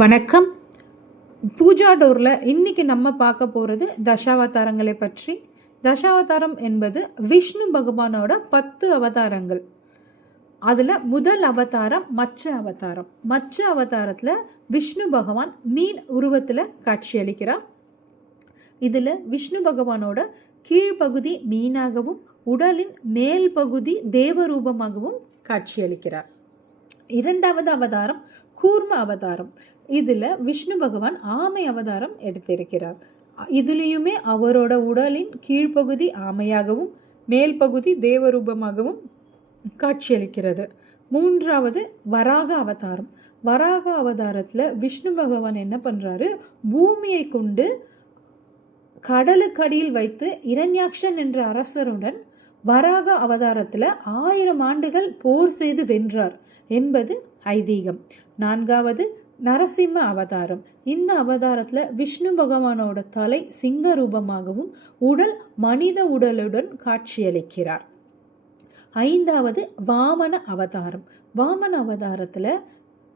வணக்கம். பூஜா டோரில் இன்னைக்கு நம்ம பார்க்க போகிறது தசாவதாரங்களை பற்றி. தசாவதாரம் என்பது விஷ்ணு பகவானோட 10 அவதாரங்கள். அதில் முதல் அவதாரம் மச்ச அவதாரம். மச்ச அவதாரத்தில் விஷ்ணு பகவான் மீன் உருவத்தில் காட்சியளிக்கிறார். இதில் விஷ்ணு பகவானோட கீழ்ப்பகுதி மீனாகவும் உடலின் மேல் பகுதி தேவரூபமாகவும் காட்சியளிக்கிறார். இரண்டாவது அவதாரம் கூர்ம அவதாரம். இதில் விஷ்ணு பகவான் ஆமை அவதாரம் எடுத்திருக்கிறார். இதுலேயுமே அவரோட உடலின் கீழ்ப்பகுதி ஆமையாகவும் மேல் பகுதி தேவரூபமாகவும் காட்சியளிக்கிறது. மூன்றாவது வராக அவதாரம். வராக அவதாரத்தில் விஷ்ணு பகவான் என்ன பண்ணுறாரு, பூமியை கொண்டு கடலுக்கடியில் வைத்து இரண்யாக்ஷன் என்ற அரசருடன் வராக அவதாரத்தில் 1000 ஆண்டுகள் போர் செய்து வென்றார் என்பது ஐதீகம். நான்காவது நரசிம்ம அவதாரம். இந்த அவதாரத்தில் விஷ்ணு பகவானோட தலை சிங்க ரூபமாகவும் உடல் மனித உடலுடன் காட்சியளிக்கிறார். ஐந்தாவது வாமன அவதாரம். வாமன அவதாரத்தில்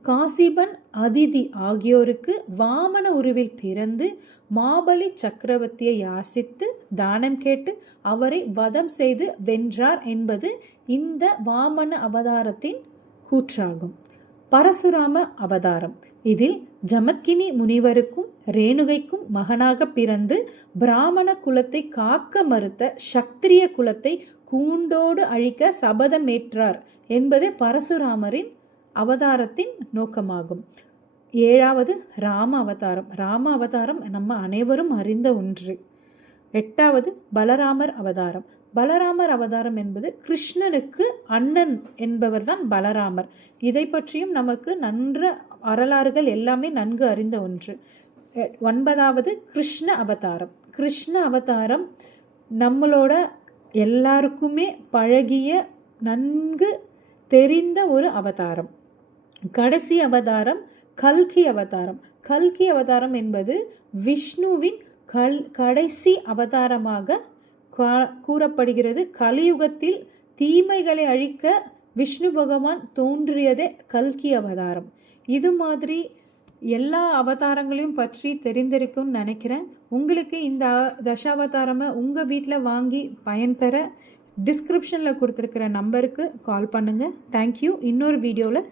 காசிபன் அதிதி ஆகியோருக்கு வாமன உருவில் பிறந்து மாபலி சக்கரவர்த்தியை யாசித்து தானம் கேட்டு அவரை வதம் செய்து வென்றார் என்பது இந்த வாமன அவதாரத்தின் கூற்றாகும். பரசுராம அவதாரம். இதில் ஜமத்கினி முனிவருக்கும் ரேணுகைக்கும் மகனாக பிறந்து பிராமண குலத்தை காக்க மறுத்த சத்திரிய குலத்தை கூண்டோடு அழிக்க சபதமேற்றார் என்பது பரசுராமரின் அவதாரத்தின் நோக்கமாகும். ஏழாவது ராம அவதாரம். ராம அவதாரம் நம்ம அனைவரும் அறிந்த ஒன்று. எட்டாவது பலராமர் அவதாரம். பலராமர் அவதாரம் என்பது கிருஷ்ணனுக்கு அண்ணன் என்பவர் தான் பலராமர். இதை பற்றியும் நமக்கு வரலாறுகள் எல்லாமே நன்கு அறிந்த ஒன்று. ஒன்பதாவது கிருஷ்ண அவதாரம். கிருஷ்ண அவதாரம் நம்மளோட எல்லாருக்குமே பழகிய நன்கு தெரிந்த ஒரு அவதாரம். கடைசி அவதாரம் கல்கி அவதாரம். கல்கி அவதாரம் என்பது விஷ்ணுவின் கடைசி அவதாரமாக கூறப்படுகிறது. கலியுகத்தில் தீமைகளை அழிக்க விஷ்ணு பகவான் தோன்றியதே கல்கி அவதாரம். இது மாதிரி எல்லா அவதாரங்களையும் பற்றி தெரிந்திருக்கும்னு நினைக்கிறேன். உங்களுக்கு இந்த தசாவதாரமை உங்கள் வீட்டில் வாங்கி பயன்பெற டிஸ்கிரிப்ஷனில் கொடுத்துருக்கிற நம்பருக்கு கால் பண்ணுங்கள். தேங்க்யூ. இன்னொரு வீடியோவில்